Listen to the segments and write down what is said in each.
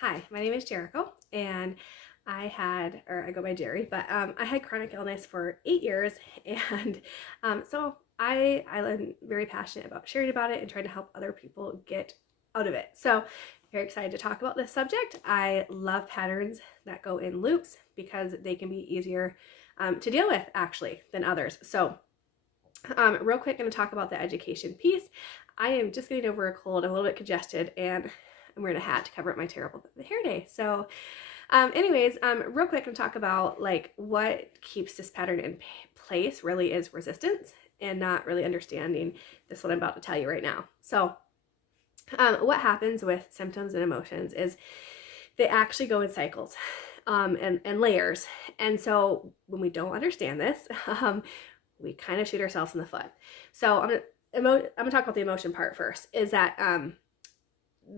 Hi, my name is Jericho, and I go by Jerry, but I had chronic illness for 8 years, and I'm very passionate about sharing about it and trying to help other people get out of it. So, very excited to talk about this subject. I love patterns that go in loops because they can be easier to deal with actually than others. So, real quick, going to talk about the education piece. I am just getting over a cold, I'm a little bit congested, and I'm wearing a hat to cover up my terrible hair day. So, real quick, I'm going to talk about like what keeps this pattern in place really is resistance and not really understanding this, what I'm about to tell you right now. So, what happens with symptoms and emotions is they actually go in cycles and layers. And so, when we don't understand this, we kind of shoot ourselves in the foot. So I'm gonna talk about the emotion part first. Is that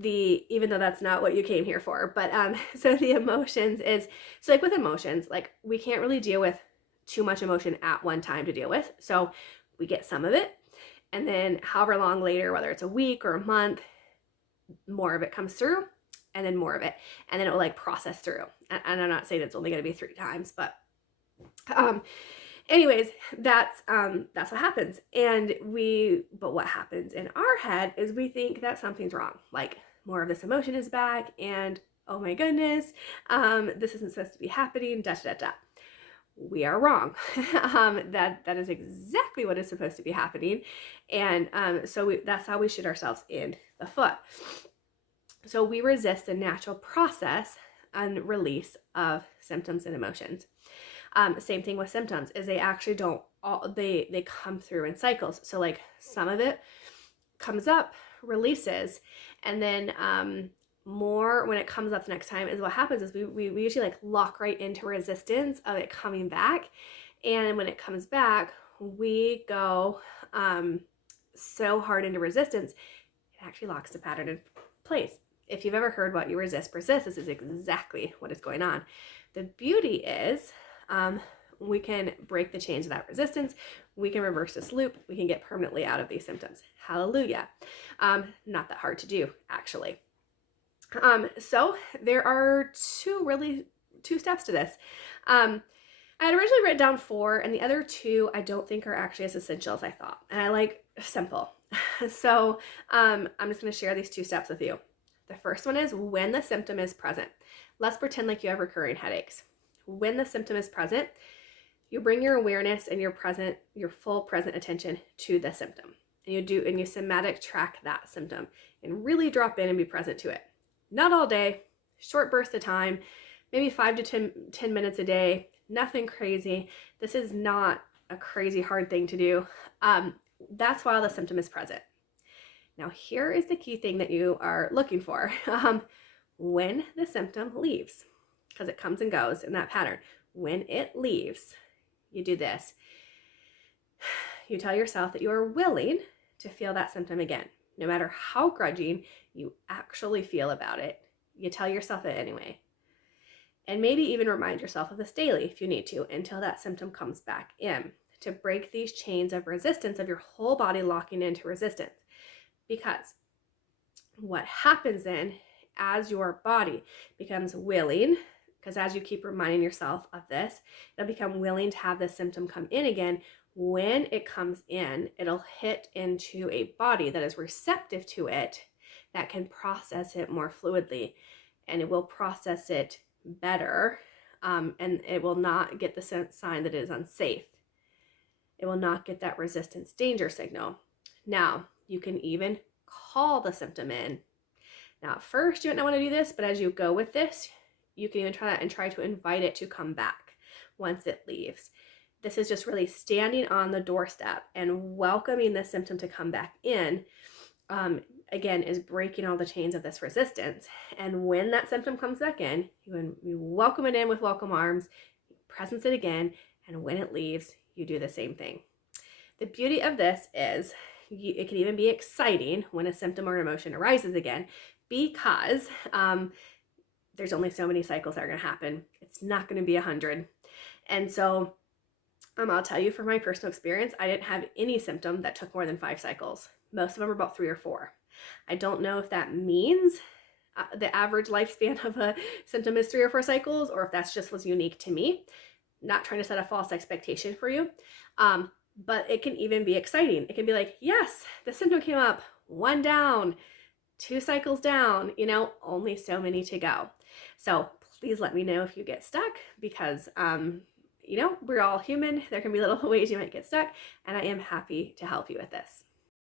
even though that's not what you came here for, but so the emotions is so like with emotions, like we can't really deal with too much emotion at one time to deal with. So we get some of it, and then however long later, whether it's a week or a month, more of it comes through, and then more of it, and then it will like process through. And I'm not saying it's only going to be 3 times, but um anyways, that's what happens. But what happens in our head is we think that something's wrong, like more of this emotion is back, and oh my goodness, this isn't supposed to be happening, da da da. We are wrong. That is exactly what is supposed to be happening, and that's how we shoot ourselves in the foot. So we resist the natural process and release of symptoms and emotions. Same thing with symptoms is they actually don't they come through in cycles. So like some of it comes up, releases, and then more when it comes up the next time is what happens is we usually like lock right into resistance of it coming back. And when it comes back, we go so hard into resistance, it actually locks the pattern in place. If you've ever heard what you resist persists, this is exactly what is going on. The beauty is we can break the chains of that resistance. We can reverse this loop. We can get permanently out of these symptoms. Hallelujah. Not that hard to do, actually. So there are two steps to this. I had originally written down 4, and the other 2 I don't think are actually as essential as I thought. And I like simple. So I'm just going to share these 2 steps with you. The first one is when the symptom is present. Let's pretend like you have recurring headaches. When the symptom is present, you bring your awareness and your full present attention to the symptom. And you somatic track that symptom and really drop in and be present to it. Not all day, short bursts of time, maybe 5 to 10 minutes a day, nothing crazy. This is not a crazy hard thing to do. That's while the symptom is present. Now, here is the key thing that you are looking for. When the symptom leaves, because it comes and goes in that pattern. When it leaves, you do this. You tell yourself that you are willing to feel that symptom again. No matter how grudging you actually feel about it, you tell yourself it anyway. And maybe even remind yourself of this daily if you need to until that symptom comes back in, to break these chains of resistance of your whole body locking into resistance. Because what happens then as your body becomes willing, because as you keep reminding yourself of this, it'll become willing to have this symptom come in again. When it comes in, it'll hit into a body that is receptive to it, that can process it more fluidly, and it will process it better, and it will not get the sign that it is unsafe. It will not get that resistance danger signal. Now, you can even call the symptom in. Now, at first, you might not want to do this, but as you go with this, you can even try that and try to invite it to come back once it leaves. This is just really standing on the doorstep and welcoming the symptom to come back in. Again, is breaking all the chains of this resistance. And when that symptom comes back in, you welcome it in with welcome arms, presence it again, and when it leaves, you do the same thing. The beauty of this is it can even be exciting when a symptom or emotion arises again, because there's only so many cycles that are going to happen. It's not going to be 100. And so I'll tell you from my personal experience, I didn't have any symptom that took more than 5 cycles. Most of them were about 3 or 4. I don't know if that means the average lifespan of a symptom is 3 or 4 cycles, or if that's just was unique to me. Not trying to set a false expectation for you. But it can even be exciting. It can be like, yes, the symptom came up, 1 down, 2 cycles down, only so many to go. So please let me know if you get stuck, because we're all human. There can be little ways you might get stuck, and I am happy to help you with this.